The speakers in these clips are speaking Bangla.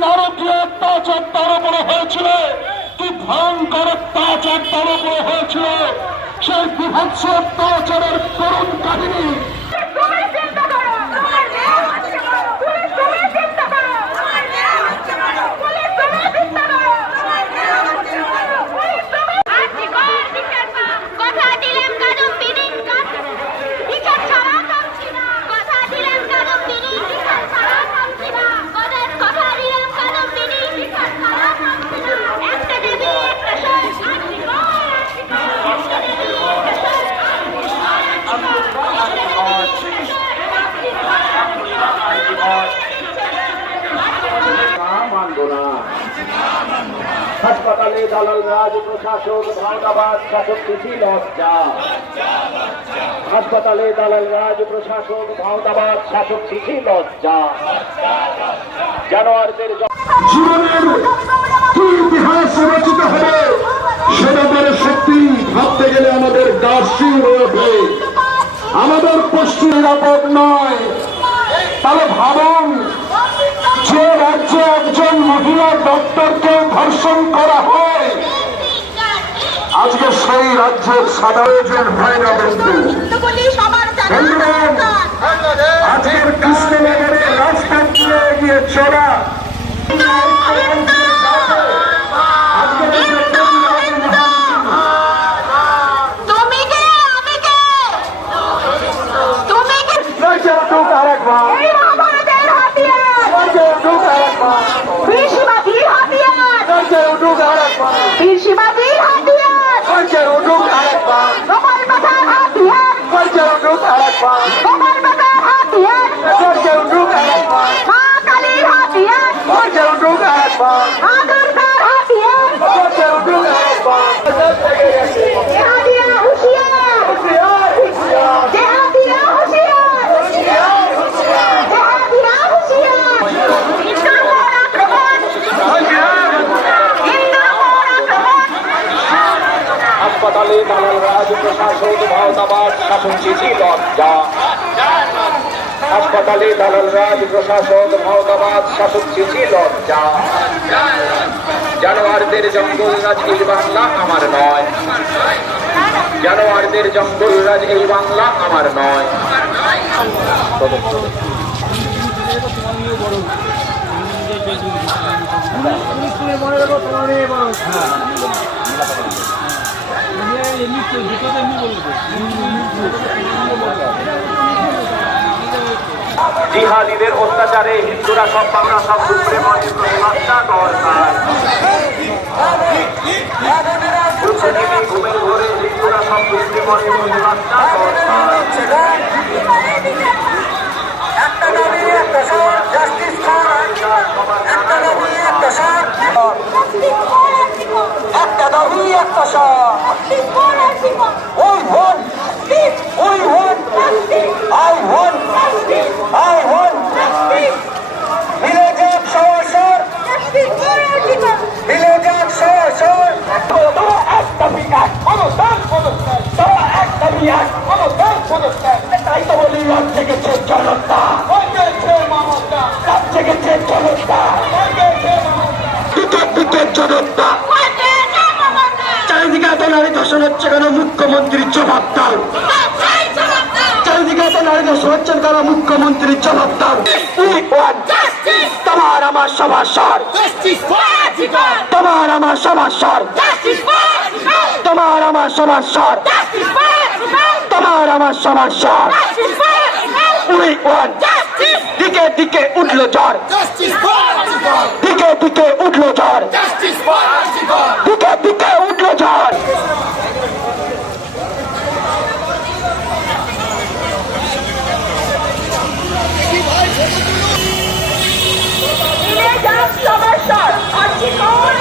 কি উপরে অত্যাচার তার উপরে হয়েছিল। কি ভয়ঙ্কর অত্যাচার তার উপরে হয়েছিল। সেই বিভৎস অত্যাচারের করুণ কাহিনী তুমি চিন্তা করো তোমার মেয়ে হচ্ছে বড় পুলিশ তুমি চিন্তা করো তোমার মেয়ে হচ্ছে বড় পুলিশ তুমি চিন্তা করো তোমার মেয়ে হচ্ছে বড় পুলিশ তুমি আজকে কর বিচার পা কথা দিলাম কাদম বিদিন কাজ বিচার ছাড়া কামছি না কথা দিলাম কাদম বিদিন বিচার ছাড়া কামছি না কথা কথা দিলাম কাদম বিদিন বিচার ছাড়া কামছি না একটা দেবী একটা সর আজকে কর আজকে কর একটা দেবী একটা সর আজকে কর মানব না হাসপাতালে দালাল রাজ প্রশাসক ভাওতাবাদ শাসক চিঠি লজ্জা। হাসপাতালে দালাল রাজ প্রশাসক ভাওতাবাদ শাসক চিঠি লজ্জা। জানোয়ারদের জীবনের ইতিহাস রচিত হবে। সেটাদের সত্যি ভাবতে গেলে আমাদের হয়ে ওঠে। আমাদের পশ্চিম নিরাপদ নয়। তাহলে ভাবুন ধর্ষণ করা হয়। আজকে সেই রাজ্যের সাধারণ ভাইরা বন্ধু। আজকের কৃষ্ণনগরের রাস্তা দিয়ে চলা তুমি কে আমি কে তুমি কে এই আমাদের হাতিয়ার বীর শিবাজীর হাতিয়ার বীর শিবাজীর হাতিয়ার। গোপাল পাথার হাতিয়ার। গোপাল পাথার হাতিয়ার মা কালীর হাতিয়ার মা দুর্গার হাতিয়ার জেহাদিয়া হুঁশিয়ার জেহাদিয়া হুঁশিয়ার জেহাদিয়া হুঁশিয়ার হিন্দুর উপর আক্রমণ হিন্দুর উপর আক্রমণ হাসপাতালে দালাল রাজ প্রশাসক ভাওতাবাদ শাসক চিঠি লজ্জা জানোয়ারদের জঙ্গল রাজ এই বাংলা আমার নয় জানোয়ারদের জঙ্গল রাজ এই বাংলা আমার নয়। বড় জিহাদিদের অত্যাচারে হিন্দুরা সব বাংলা সব উপরে ঘুমের ঘরে হিন্দুরা সব একটা দাবি একটা জাস্টিস একটা দাবি দাবি একটা সর ওই ভোট ওই ভোট আই ভোট আই ভোট মিলে যাক সবার সর মিলে দাও চারিদিকে এত নারী ধর্ষণ হচ্ছে কেন মুখ্যমন্ত্রীর জবাব দাও। তোমার আমার সবার সার। তোমার আমার সবার সার। তোমার আমার সমস্যার তোমার আমার সমস্যার উই ওয়ান। দিকে দিকে উঠল ঝড়। দিকে দিকে উঠল ঝড়। দিকে দিকে উঠল ঝড়। Sedat Savaşar, Açık Ağır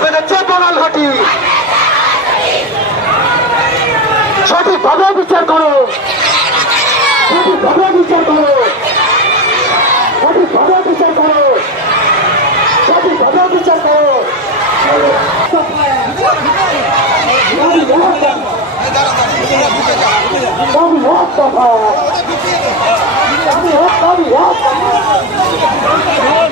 পেরেছে দোলাল হাটি। সঠিকভাবে বিচার করো। সঠিকভাবে বিচার করো। সঠিকভাবে বিচার করো। সঠিকভাবে বিচার করো। আমি হাত দফা আমি হাত আমি হাত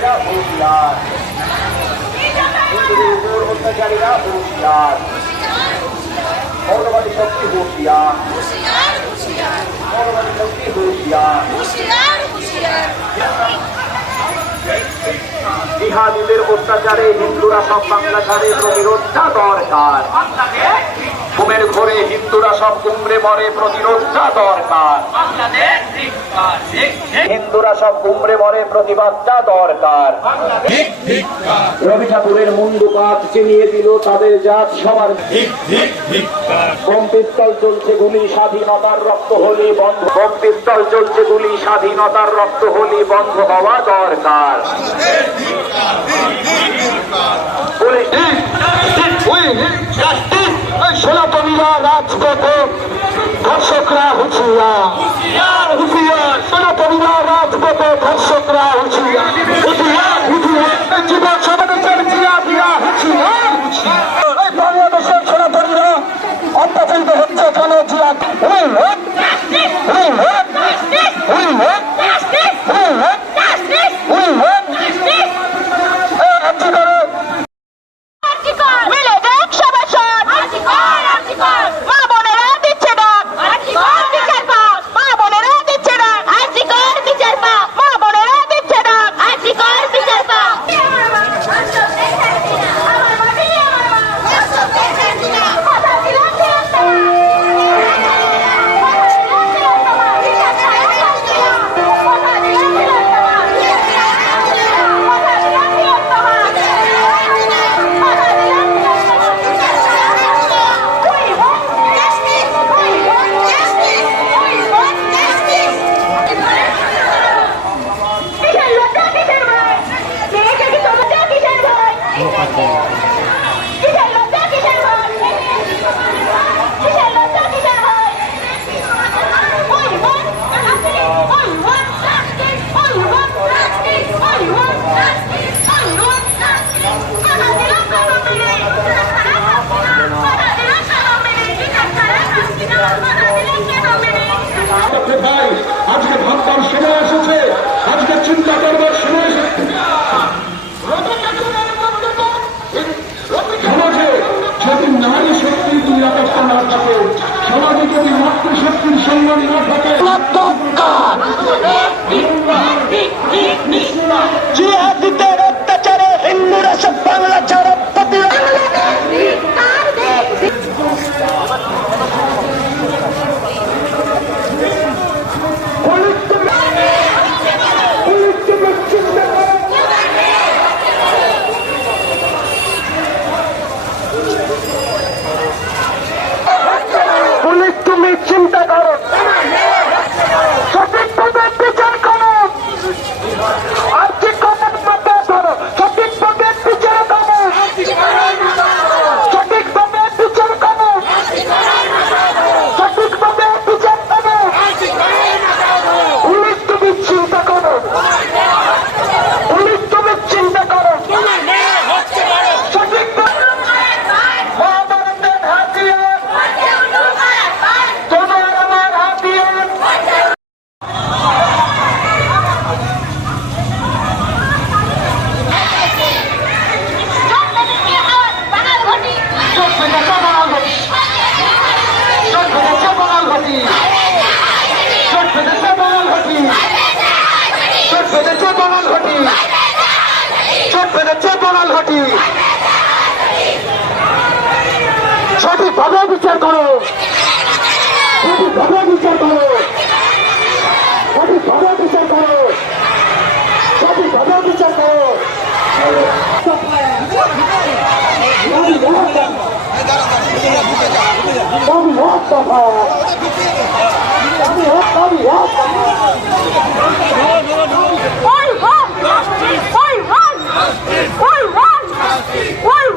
অত্যাচারীরা হুঁশিয়ার হিন্দুদের উপর অত্যাচারীরা হুঁশিয়ার মৌলবাদী শক্তি হুঁশিয়ার। মৌলবাদী শক্তি হুঁশিয়ার। জিহাদিদের অত্যাচারে হিন্দুরা সব বাংলা ছাড়ে প্রতিরোধটা দরকার। ঘুমের ঘরে হিন্দুরা সব কুমড়ে মরে প্রতিরোধটা দরকার। হিন্দুরা সব কুমড়ে মরে প্রতিবাদটা দরকার। রবি ঠাকুরের মুন্ডুপাত চিনিয়ে দিল তাদের জাত সবার। কম্পিস্তল চলছে গুলি, স্বাধীনতার রক্ত হলি বন্ধ। কম্পিস্তল চলছে গুলি, স্বাধীনতার রক্ত হলি বন্ধ হওয়া দরকার। পুলিশ। সনাতনীরা রাজপথে ধর্ষকরা হুঁচিয়া হুঁচিয়া সনাতনীরা রাজপথে ধর্ষকরা হুঁচিয়া হুঁচিয়া হুঁচিয়া জীবন সমাবেশের জিয়া দিয়া হুঁচিয়া বাংলাদেশের সনাতনীরা অত্যাচারিত হচ্ছে কেন Zia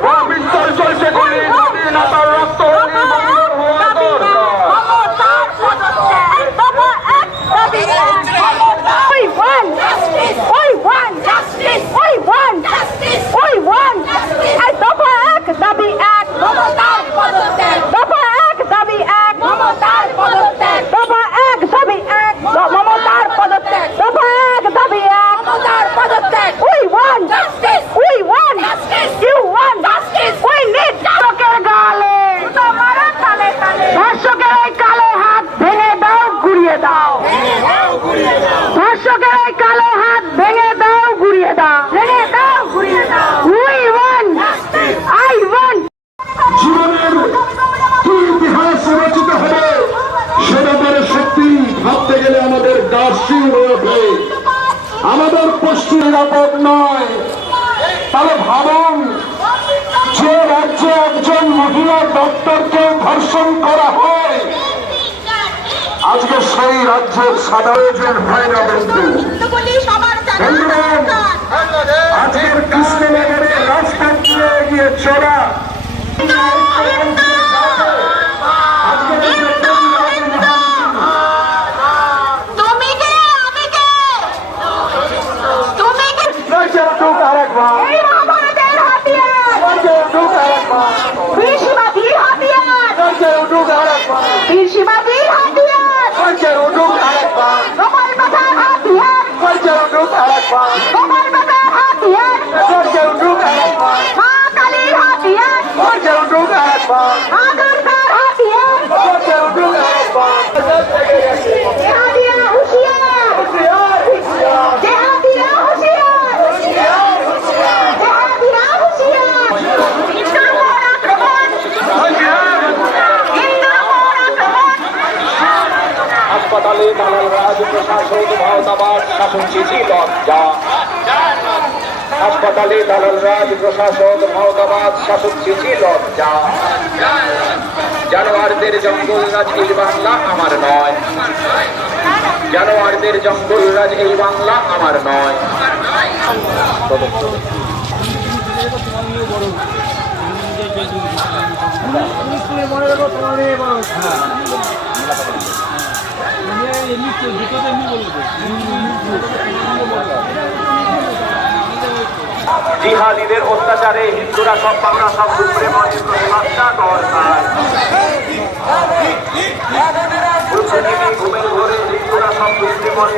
Robinson, Joyce, Colin, Natal, Rock, সেই রাজ্যের সাধারণ হয় না বন্ধু আজকের কৃষ্ণনগরের রাস্তা এগিয়ে চলা। শুনছি হাসপাতালে দালালরাজ, প্রশাসক মহকাবাদ শাসক চিঠি লজ্জা জানোয়ারদের জঙ্গল রাজ এই বাংলা আমার নয়। জানোয়ারদের জঙ্গল রাজ এই বাংলা আমার নয়। মনে রাখো তোমার জিহাদিদের অত্যাচারে হিন্দুরা সব পাবনা সব উপরে ঘরে হিন্দুরা সব উপরে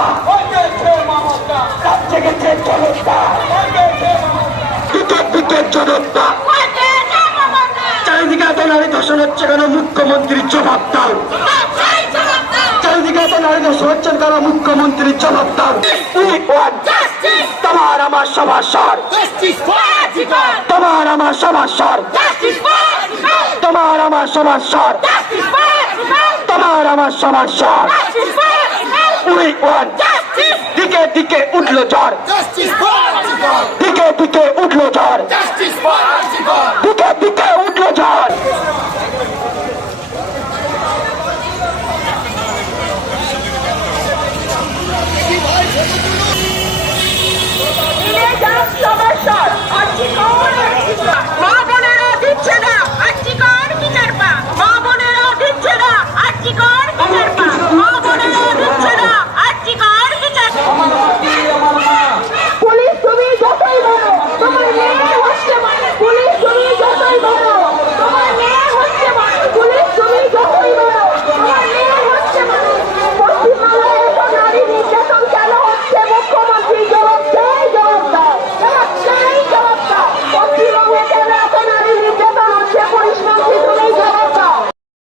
জনতা চারিদিকে এত নারী ধর্ষণ হচ্ছে কেন? মুখ্যমন্ত্রীর জবাব দাও। চারিদিকে এত নারী ধর্ষণ হচ্ছেন কেন? মুখ্যমন্ত্রীর জবাব দাও। তোমার আমার সবার স্বর। তোমার আমার সবার স্বর। তোমার আমার সবার স্বর। তোমার আমার সবার স্বর। উই ওয়ান দিকে দিকে উঠল ঝড় দিকে দিকে উঠল ঝড় দিকে দিকে